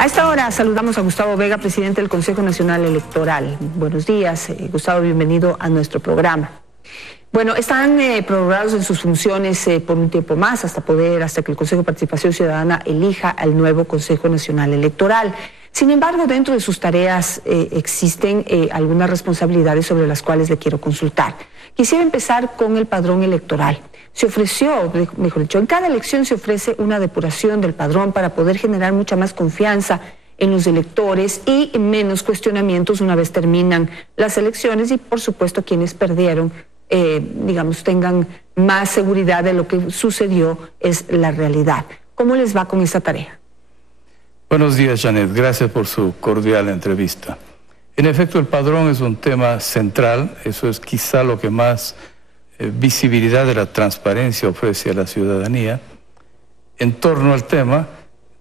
A esta hora saludamos a Gustavo Vega, presidente del Consejo Nacional Electoral. Buenos días, Gustavo, bienvenido a nuestro programa. Bueno, están prorrogados en sus funciones por un tiempo más, hasta que el Consejo de Participación Ciudadana elija al nuevo Consejo Nacional Electoral. Sin embargo, dentro de sus tareas existen algunas responsabilidades sobre las cuales le quiero consultar. Quisiera empezar con el padrón electoral. Se ofreció, mejor dicho, en cada elección se ofrece una depuración del padrón para poder generar mucha más confianza en los electores y menos cuestionamientos una vez terminan las elecciones y, por supuesto, quienes perdieron, digamos, tengan más seguridad de lo que sucedió es la realidad. ¿Cómo les va con esa tarea? Buenos días, Janet. Gracias por su cordial entrevista. En efecto, el padrón es un tema central. Eso es quizá lo que más visibilidad de la transparencia ofrece a la ciudadanía. En torno al tema,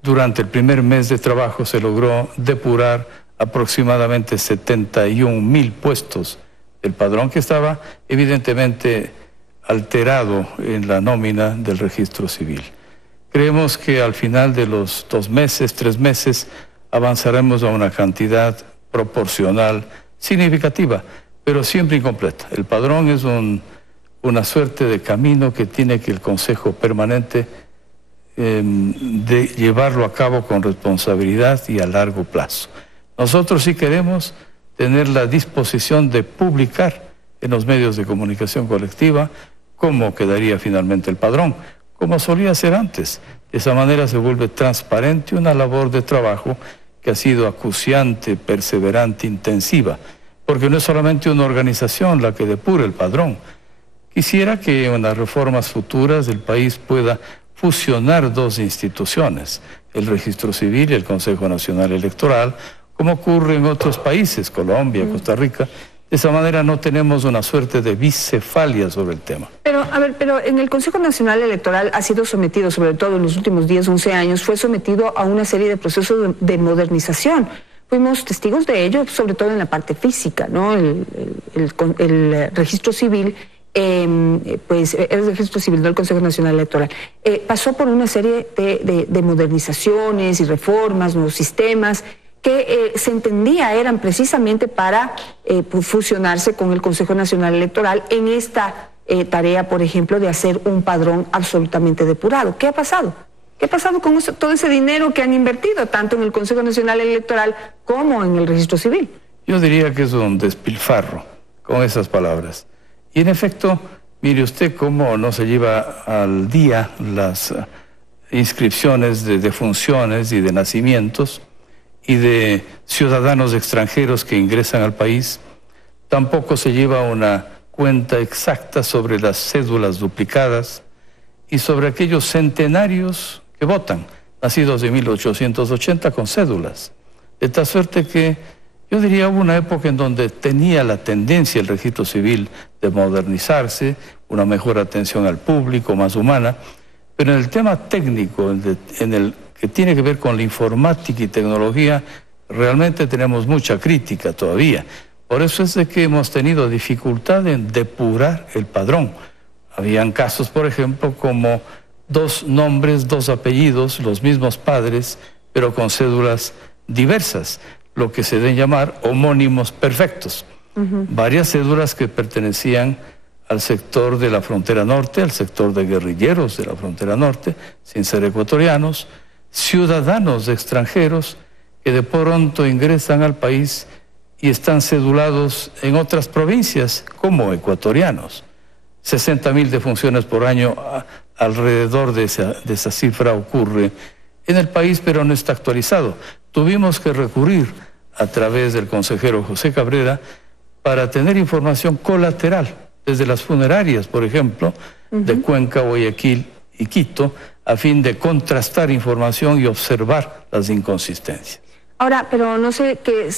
durante el primer mes de trabajo se logró depurar aproximadamente 71,000 puestos del padrón que estaba evidentemente alterado en la nómina del registro civil. Creemos que al final de los 2 meses, 3 meses, avanzaremos a una cantidad proporcional significativa, pero siempre incompleta. El padrón es una suerte de camino que tiene que el Consejo Permanente de llevarlo a cabo con responsabilidad y a largo plazo. Nosotros sí queremos tener la disposición de publicar en los medios de comunicación colectiva cómo quedaría finalmente el padrón, como solía ser antes. De esa manera se vuelve transparente una labor de trabajo que ha sido acuciante, perseverante, intensiva, porque no es solamente una organización la que depura el padrón. Quisiera que en las reformas futuras el país pueda fusionar 2 instituciones, el Registro Civil y el Consejo Nacional Electoral, como ocurre en otros países, Colombia, Costa Rica. De esa manera no tenemos una suerte de bicefalia sobre el tema. Pero, a ver, pero en el Consejo Nacional Electoral ha sido sometido, sobre todo en los últimos 10, 11 años, fue sometido a una serie de procesos de modernización. Fuimos testigos de ello, sobre todo en la parte física, ¿no? El registro civil, pues el registro civil, no el Consejo Nacional Electoral, pasó por una serie de modernizaciones y reformas, nuevos sistemas, que se entendía eran precisamente para fusionarse con el Consejo Nacional Electoral en esta tarea, por ejemplo, de hacer un padrón absolutamente depurado. ¿Qué ha pasado? ¿Qué ha pasado con todo ese dinero que han invertido tanto en el Consejo Nacional Electoral como en el Registro Civil? Yo diría que es un despilfarro, con esas palabras. Y en efecto, mire usted cómo no se lleva al día las inscripciones de defunciones y de nacimientos y de ciudadanos extranjeros que ingresan al país. Tampoco se lleva una cuenta exacta sobre las cédulas duplicadas y sobre aquellos centenarios que votan, nacidos de 1880 con cédulas. De tal suerte que yo diría hubo una época en donde tenía la tendencia el registro civil de modernizarse, una mejor atención al público, más humana, pero en el tema técnico, en el que tiene que ver con la informática y tecnología, realmente tenemos mucha crítica todavía. Por eso es de que hemos tenido dificultad en depurar el padrón. Habían casos, por ejemplo, como 2 nombres, 2 apellidos, los mismos padres, pero con cédulas diversas, lo que se deben llamar homónimos perfectos. Varias cédulas que pertenecían al sector de la frontera norte, al sector de guerrilleros de la frontera norte, sin ser ecuatorianos, ciudadanos extranjeros que de pronto ingresan al país y están cedulados en otras provincias como ecuatorianos. 60,000 defunciones por año, alrededor de esa cifra ocurre en el país, pero no está actualizado. Tuvimos que recurrir a través del consejero José Cabrera para tener información colateral, desde las funerarias, por ejemplo, de Cuenca, Guayaquil y Quito, a fin de contrastar información y observar las inconsistencias. Ahora, pero no sé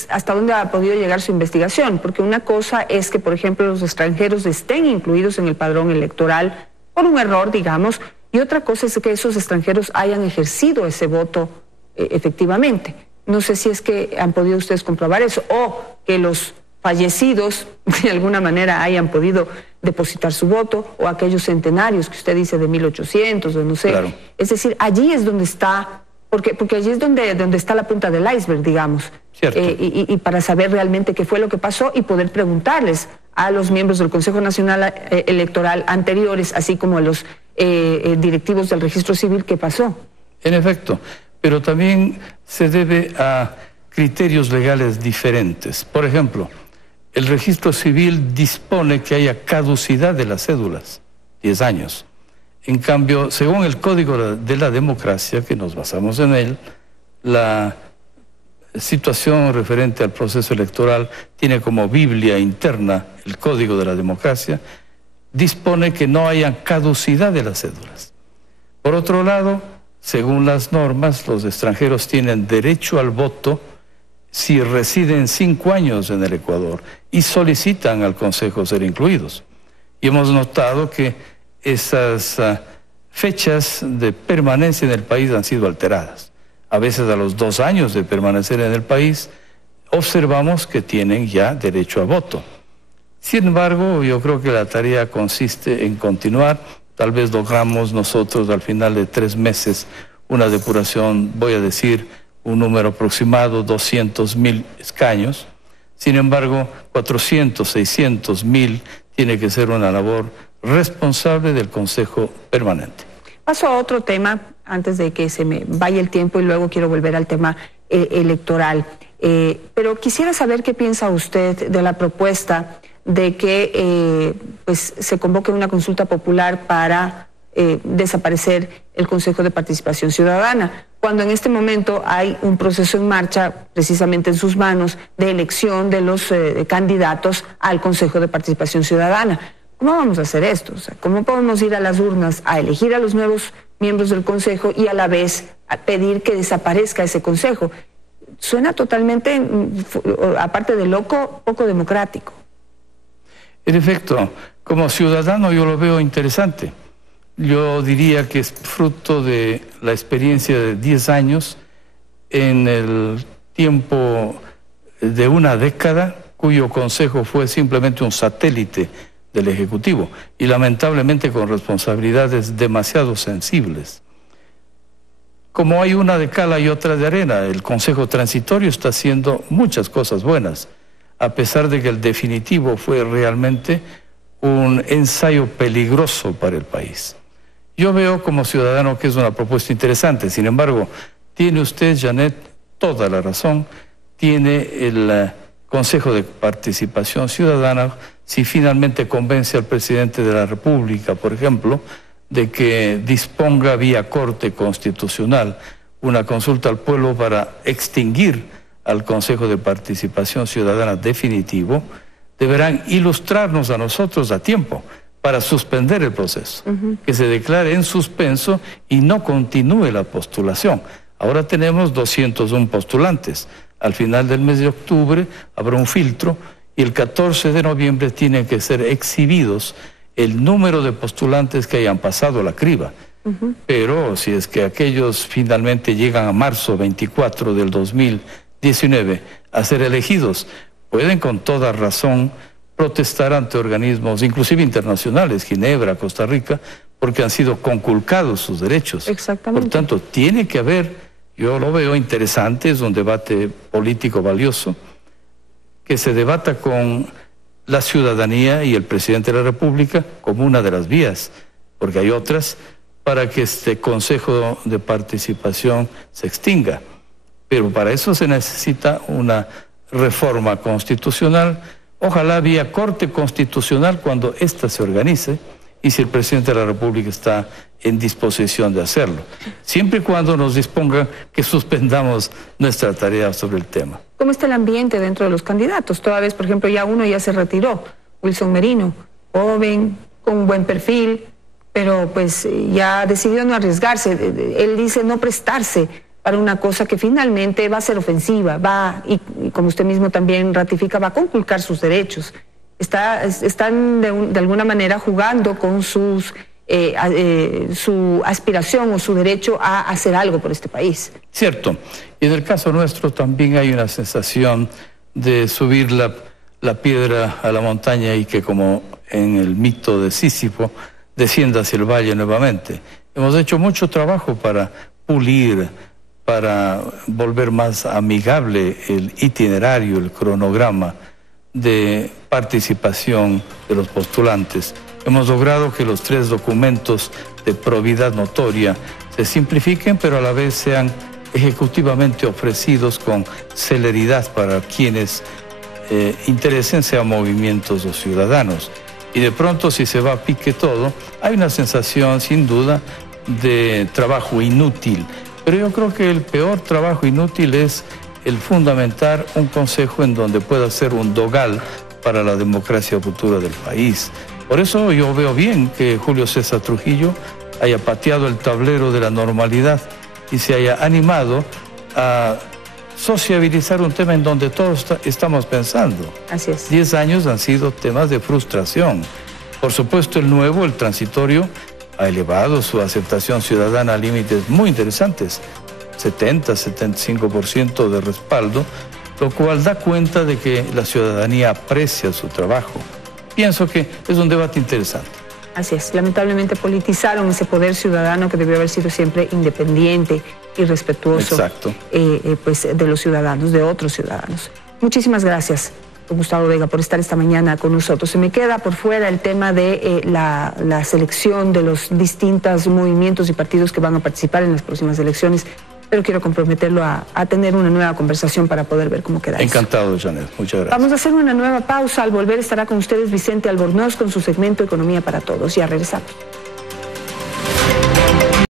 hasta dónde ha podido llegar su investigación, porque una cosa es que, por ejemplo, los extranjeros estén incluidos en el padrón electoral por un error, digamos, y otra cosa es que esos extranjeros hayan ejercido ese voto efectivamente. No sé si es que han podido ustedes comprobar eso, o que los fallecidos de alguna manera hayan podido depositar su voto, o aquellos centenarios que usted dice de 1800, o no sé. Claro. Es decir, allí es donde está Porque allí es donde está la punta del iceberg, digamos. Cierto. Y para saber realmente qué fue lo que pasó y poder preguntarles a los miembros del Consejo Nacional Electoral anteriores, así como a los directivos del Registro Civil, qué pasó. En efecto, pero también se debe a criterios legales diferentes. Por ejemplo, el Registro Civil dispone que haya caducidad de las cédulas, 10 años. En cambio, según el Código de la Democracia, que nos basamos en él, la situación referente al proceso electoral tiene como Biblia interna el Código de la Democracia, dispone que no haya caducidad de las cédulas. Por otro lado, según las normas, los extranjeros tienen derecho al voto si residen 5 años en el Ecuador y solicitan al Consejo ser incluidos. Y hemos notado que esas fechas de permanencia en el país han sido alteradas. A veces a los 2 años de permanecer en el país, observamos que tienen ya derecho a voto. Sin embargo, yo creo que la tarea consiste en continuar. Tal vez logramos nosotros al final de 3 meses una depuración, voy a decir un número aproximado, 200.000 escaños. Sin embargo, 400, 600.000 tiene que ser una labor responsable del Consejo Permanente. Paso a otro tema, antes de que se me vaya el tiempo, y luego quiero volver al tema electoral. Pero quisiera saber qué piensa usted de la propuesta de que pues se convoque una consulta popular para desaparecer el Consejo de Participación Ciudadana, cuando en este momento hay un proceso en marcha, precisamente en sus manos, de elección de los candidatos al Consejo de Participación Ciudadana. ¿Cómo vamos a hacer esto? O sea, ¿cómo podemos ir a las urnas a elegir a los nuevos miembros del Consejo y a la vez a pedir que desaparezca ese Consejo? Suena totalmente, aparte de loco, poco democrático. En efecto, como ciudadano yo lo veo interesante. Yo diría que es fruto de la experiencia de 10 años en el tiempo de una década, cuyo Consejo fue simplemente un satélite del Ejecutivo y lamentablemente con responsabilidades demasiado sensibles. Como hay una de cal y otra de arena, el Consejo Transitorio está haciendo muchas cosas buenas, a pesar de que el definitivo fue realmente un ensayo peligroso para el país. Yo veo como ciudadano que es una propuesta interesante. Sin embargo, tiene usted, Janet, toda la razón. Tiene el Consejo de Participación Ciudadana, si finalmente convence al presidente de la República, por ejemplo, de que disponga vía Corte Constitucional una consulta al pueblo para extinguir al Consejo de Participación Ciudadana definitivo, deberán ilustrarnos a nosotros a tiempo para suspender el proceso, que se declare en suspenso y no continúe la postulación. Ahora tenemos 201 postulantes. Al final del mes de octubre habrá un filtro y el 14 de noviembre tienen que ser exhibidos el número de postulantes que hayan pasado la criba. Pero si es que aquellos finalmente llegan a marzo 24 del 2019 a ser elegidos, pueden con toda razón protestar ante organismos, inclusive internacionales, Ginebra, Costa Rica, porque han sido conculcados sus derechos. Exactamente. Por tanto, tiene que haber, yo lo veo interesante, es un debate político valioso, que se debata con la ciudadanía y el presidente de la República como una de las vías, porque hay otras, para que este Consejo de Participación se extinga. Pero para eso se necesita una reforma constitucional, ojalá vía Corte Constitucional cuando ésta se organice y si el presidente de la República está en disposición de hacerlo, siempre y cuando nos dispongan que suspendamos nuestra tarea sobre el tema. ¿Cómo está el ambiente dentro de los candidatos? Toda vez, por ejemplo, ya uno ya se retiró, Wilson Merino, joven, con un buen perfil, pero pues ya decidió no arriesgarse. Él dice no prestarse para una cosa que finalmente va a ser ofensiva, y como usted mismo también ratifica, va a conculcar sus derechos. Están de alguna manera jugando con su aspiración o su derecho a hacer algo por este país. Cierto. Y en el caso nuestro también hay una sensación de subir la piedra a la montaña y que, como en el mito de Sísifo, descienda hacia el valle nuevamente. Hemos hecho mucho trabajo para pulir, para volver más amigable el itinerario, el cronograma de participación de los postulantes. Hemos logrado que los 3 documentos de probidad notoria se simplifiquen, pero a la vez sean ejecutivamente ofrecidos con celeridad para quienes interesen, sean movimientos o ciudadanos. Y de pronto, si se va a pique todo, hay una sensación sin duda de trabajo inútil. Pero yo creo que el peor trabajo inútil es el fundamentar un consejo en donde pueda ser un dogal para la democracia futura del país. Por eso yo veo bien que Julio César Trujillo haya pateado el tablero de la normalidad y se haya animado a sociabilizar un tema en donde todos estamos pensando. Así es. 10 años han sido temas de frustración. Por supuesto, el nuevo, el transitorio, ha elevado su aceptación ciudadana a límites muy interesantes, 70-75% de respaldo, lo cual da cuenta de que la ciudadanía aprecia su trabajo. Pienso que es un debate interesante. Así es, lamentablemente politizaron ese poder ciudadano que debió haber sido siempre independiente y respetuoso. Exacto. Pues de los ciudadanos, de otros ciudadanos. Muchísimas gracias, Gustavo Vega, por estar esta mañana con nosotros. Se me queda por fuera el tema de la selección de los distintos movimientos y partidos que van a participar en las próximas elecciones, pero quiero comprometerlo a tener una nueva conversación para poder ver cómo queda. Encantado, Janet. Muchas gracias. Vamos a hacer una nueva pausa. Al volver estará con ustedes Vicente Albornoz con su segmento Economía para Todos. Ya regresamos.